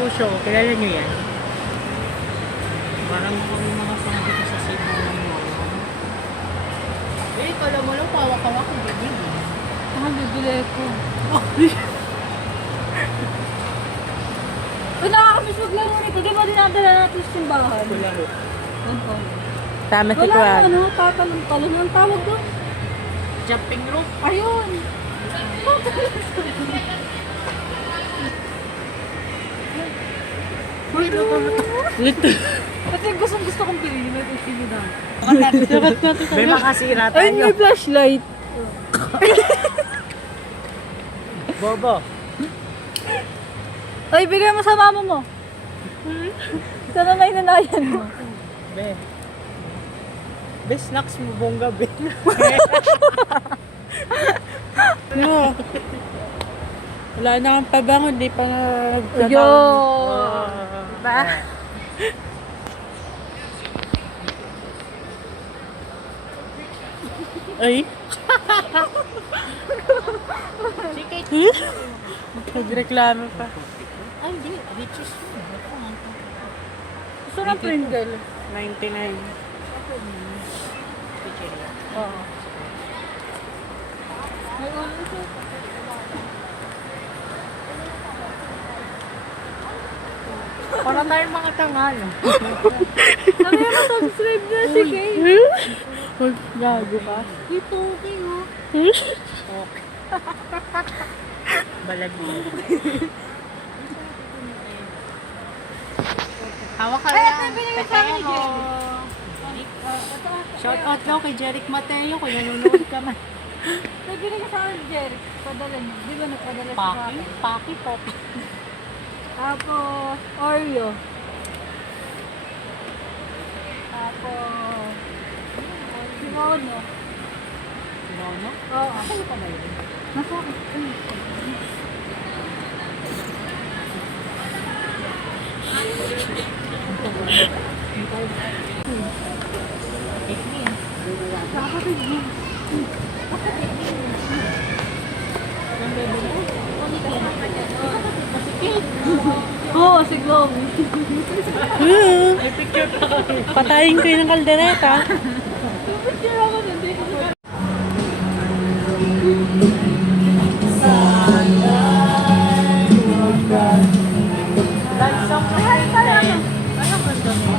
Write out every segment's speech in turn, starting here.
Puso. Kilala niyo yan? Parang kung yung mga dito sa Cebu ng Molo. Eh, kala mo lang pawak-hawak yung ganyan. Bibili ko. Uy, nakakamiss maglaro nito. Di ba dinadala natin sa simbahan? Kularo. Tama si Wala Kwan. na, ano, tatalon-talon ang tawag doon. Jumping rope. Ayun. Lito. Kasi gusto kong piliin ito yung pilihan. May makasira Ay, tayo. may flashlight. Bobo. Ay, bigay mo sa mama mo. Sana may nanayan mo. Be. Be, snacks mo bongga, be. No. Wala na kang pabangon, di pa na nagtatawag. Yo. Ba? Ay, Sige. nagreklamo pa. Ay, hindi. Riches. Gusto ng Pringle. 99. Oo. May ulo ito. Para tayong mga tangal. Sabi mo, subscribe na si Kay. Huwag gago ka. Ito, okay, oh. Okay. Balag mo. Hawak ka Ay, lang. ito yung binigay sa akin, Petero. Shout out daw kay Jeric Mateo kung nanonood ka man. Nagbili ka sa akin, Jerry. Padala niyo. Di ba nagpadala sa Paki. akin? Paki po. Tapos, Oreo. Tapos, Simono. Nono? Oo. Sa'yo pa ba yun? Nasa akin. Kapatid mo. Oo, si Chloe. May picture pa kami. Patayin ko yun ng kaldereta. Picture ako nun, hindi ko ba? Live song na Ay, pala ano? Ano ganda mo?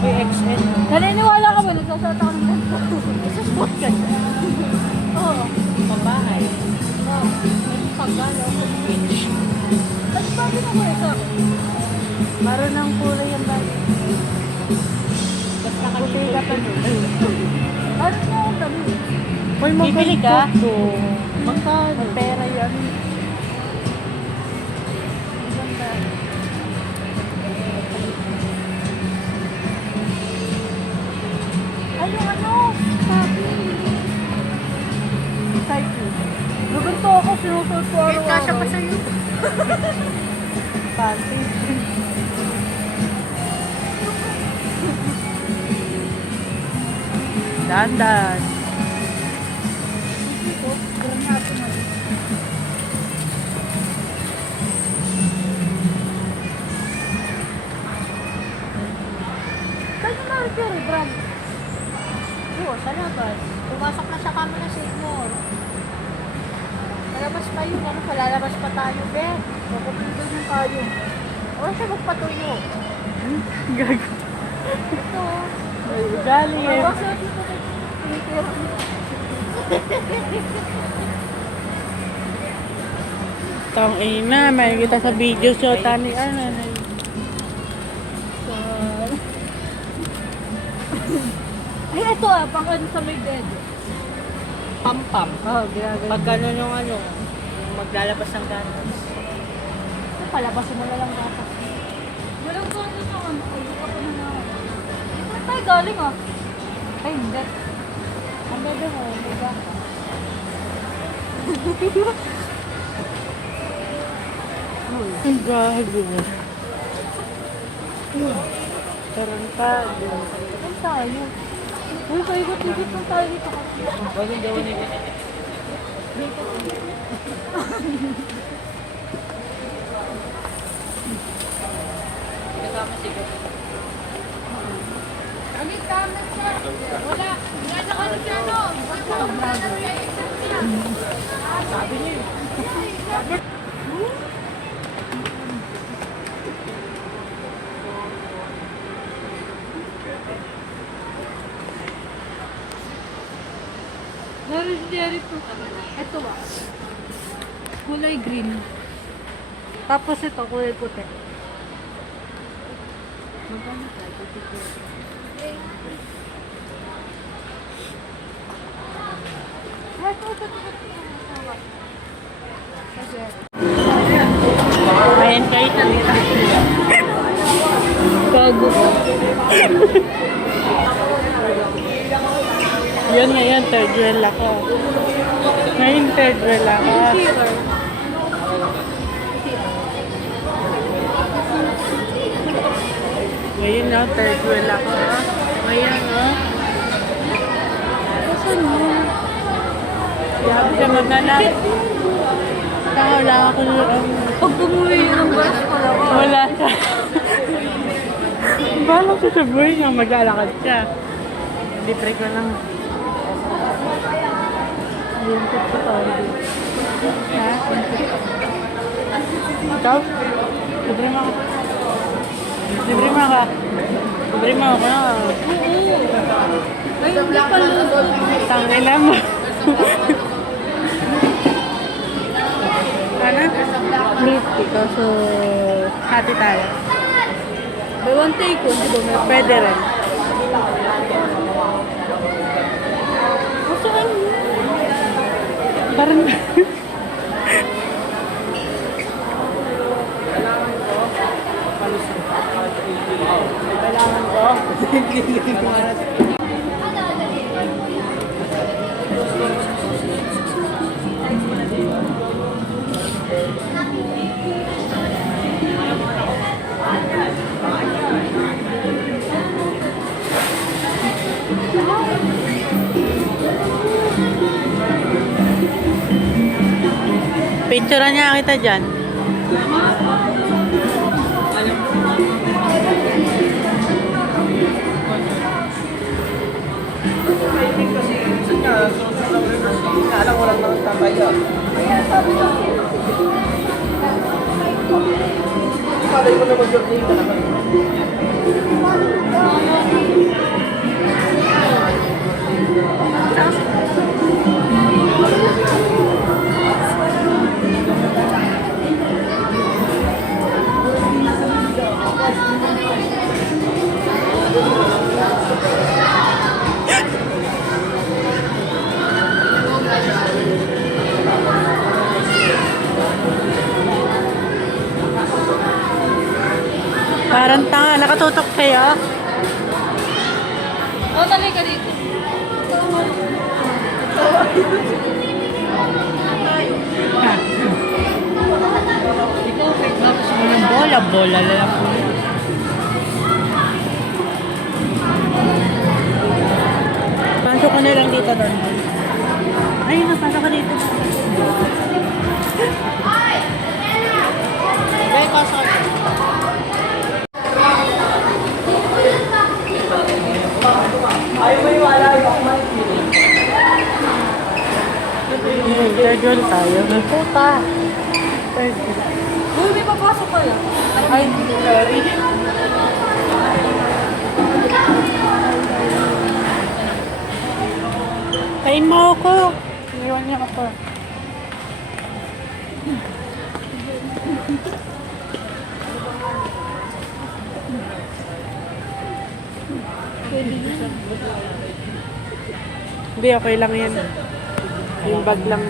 BXN. Naniniwala ka ba? Nagsasata ka ng ganito. Isa spot ka dyan. Oo. Pabahay. May pagano ako Twitch. At bakit ako ito? Maroon ng kulay yung bag. Basta kami ka pa doon. Ano na ako kami? Uy, Bibili ka? Magkano? Pera yan. Ay, yung ano? Sabi. Cycle. Naganto ako, sinusuot ko Kahit kasya araw-araw. pa sa'yo. Panty. Dandan. Saan yung Mercury, Brad? Oo, sa labas. Pumasok na sa kama na Sigmore. Palabas pa yun. Ano, palalabas pa tayo, be. Papapunta na tayo. O siya magpatuyo. Gago. Ito. Galing eh. Bakit ito kay tinitira mo? Tang ina, may kita sa video so tani ano. Ay, ito ah, pang ano sa may bed. Pam-pam. Oo, ginagawa. Pag gano'n yung ano, yung maglalabas ng gatas. Palabasin mo na lang dapat. Walang gano'n na ano. Ay, ako na na. Saan tayo galing ah? Ay, hindi. Ang bebe mo, may gata. Ang gago. Tarantado. Saan tayo? Uy, paikot-ikot lang tayo dito kasi. Bagong gawin nila. Meron dyan ito. Ito ba? Kulay green. Tapos ito, kulay puti. Magkano tayo? Ayan kayo talita. Bago. Yun ngayon, third wheel ako. Ngayon, third wheel ako. Ngayon, no, third wheel ako. Ngayon, no. Saan mo? Sabi ka maghanap. Wala ako lang. Pag bumuwi ng gas pala ko. Wala siya. Balang ko sa buhay niya, maglalakad siya. Libre ko lang. Yung tip ko to. Ha? Ikaw? Libre mo ako. Libre mo ako. Libre mo ako. Ay, hindi pala. Tangina mo. Ano? Lift ikaw, so... Hati tayo. By one take ko, di ba? May Pwede rin. saan mo? Parang... Kailangan ko. Picturean niya kita dyan. Alam ko lang naman tatay yun. Palay ko naman yung dito naman. Parang tanga. Nakatutok kayo. Oh, tali ka dito. Yung bola. Bola lang po. Pasok ka na lang dito doon. Ay, napasok ka dito. Ay, pasok. Third wheel tayo. Puta. Third wheel. Uy, may papasok ka lang. Ay, sorry. Kain mo ako. Iwan niya ako. Hindi, okay lang yan. Yung bag lang.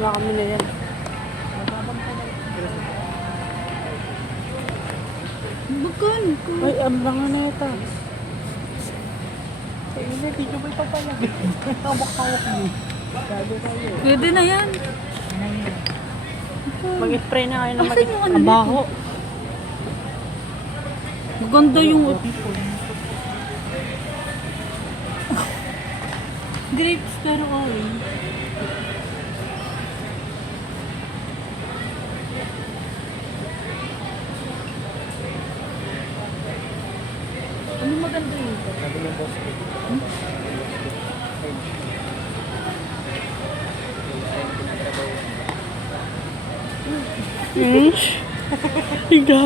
Wala kami na yan. Bukan. Ay, ang bango na ito. Hindi, video mo ipapalag. Hawak-hawak mo. Pwede na yan. Mag-spray na kayo ng Asan yung ano abaho. Maganda yung... Grapes pero orange. maganda dito. Sabi ng boss ko. Higa.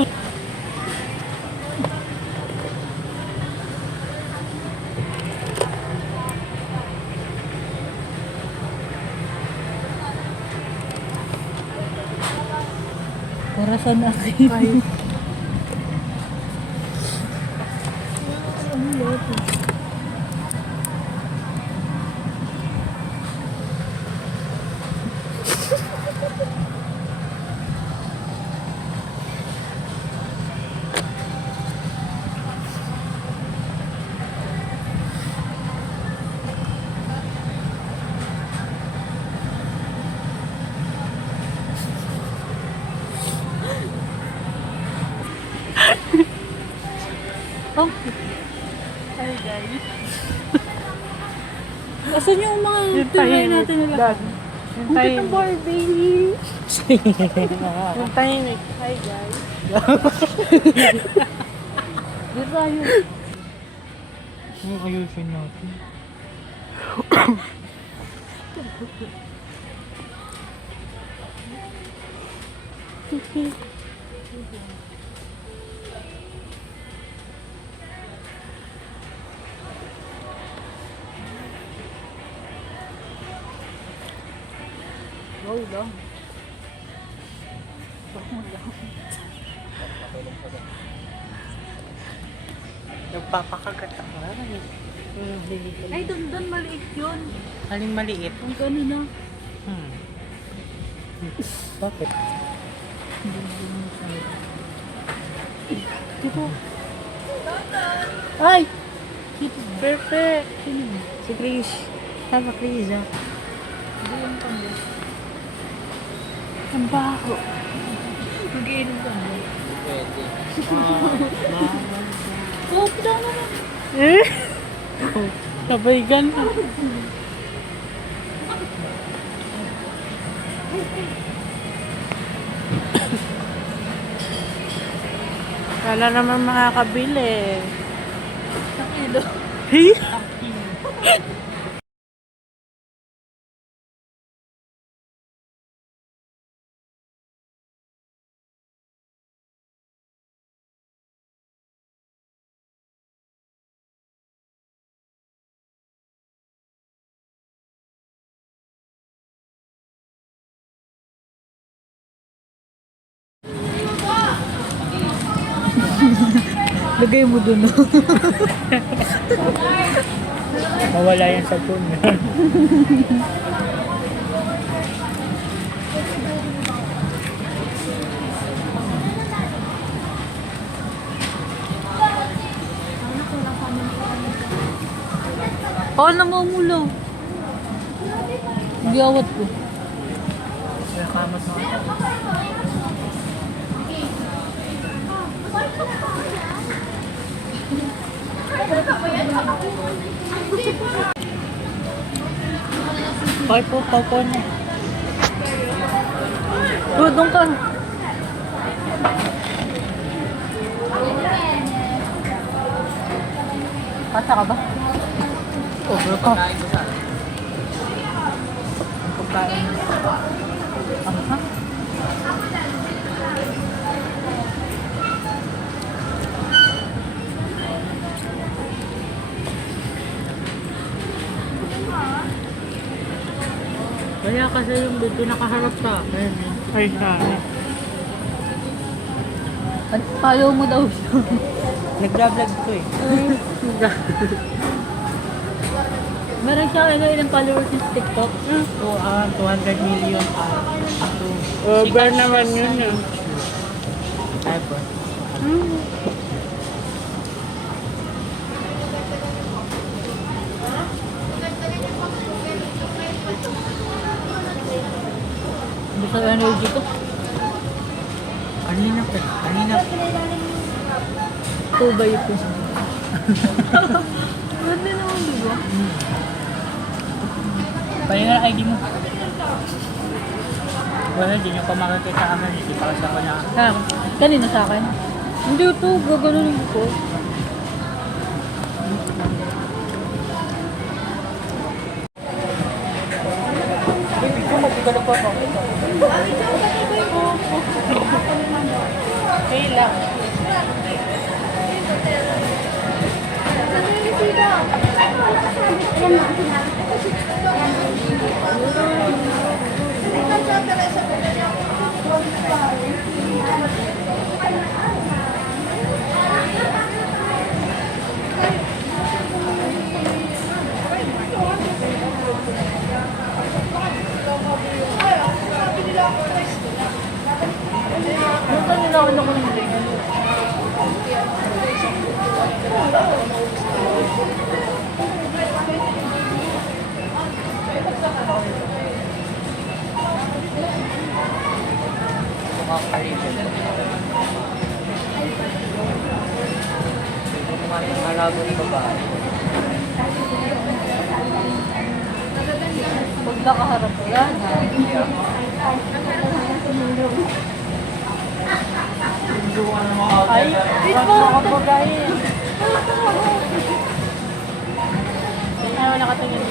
Corazon akin. Oh. Hi guys. Asan yung mga tinry natin nila? Yung Ang tahimik. kitang Barbie. Yung tahimik. Hi guys. Dito tayo. Yung ayusin natin. Go lang. Nagpapakagat ako. Ay, doon maliit yun. Aling maliit. Ang gano'n na. Bakit? Dito. Ay! Perfect. Si Chris. Tama Chris ah. Hindi yung pambo. Ang baho. Mag-iinom ka mo. Pwede. Oh, pala naman. Eh? Sabay gana. Wala naman makakabili. Sa kilo. Hey? Lagay mo dun. Mawala yung sabon. Oh, namumulaw. Biyawat ko. Nakamat mo. Pau na. Oh, doon ka. Pasa ka ba? Over ka. Pagkain. Aha. Kaya kasi yung dito nakaharap sa akin. Ay, sorry. Follow mo daw siya. Nag-vlog ko eh. Meron siya ilang followers sa TikTok. So, 200 million. Over naman yun ah. Ever. Gusto yung energy ko. Kanina pa. Tubay ito. Ganda naman, di ba? Kanina na ID mo. Wala, hindi nyo pa makikita kami. Hindi pa kasi ako na. Ha? Kanina sa akin? Hindi ito, gaganunin ko. ko na po ako. Okay lang. Ano nila ako ng Halago ni babae. Huwag nakaharap ko yan. Ay, ito! Kapagayin. Ayaw nakatingin.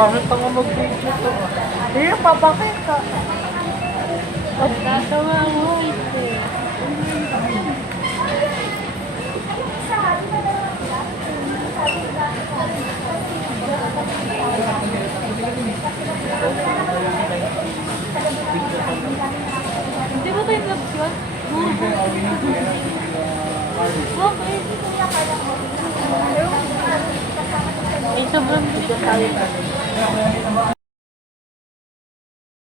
Pangit pa nga mag-video to. Eh, papakit ka. Tatawa mo. Hindi ba tayo vlogs yun? Bakit? Ay, sobrang bigat tayo.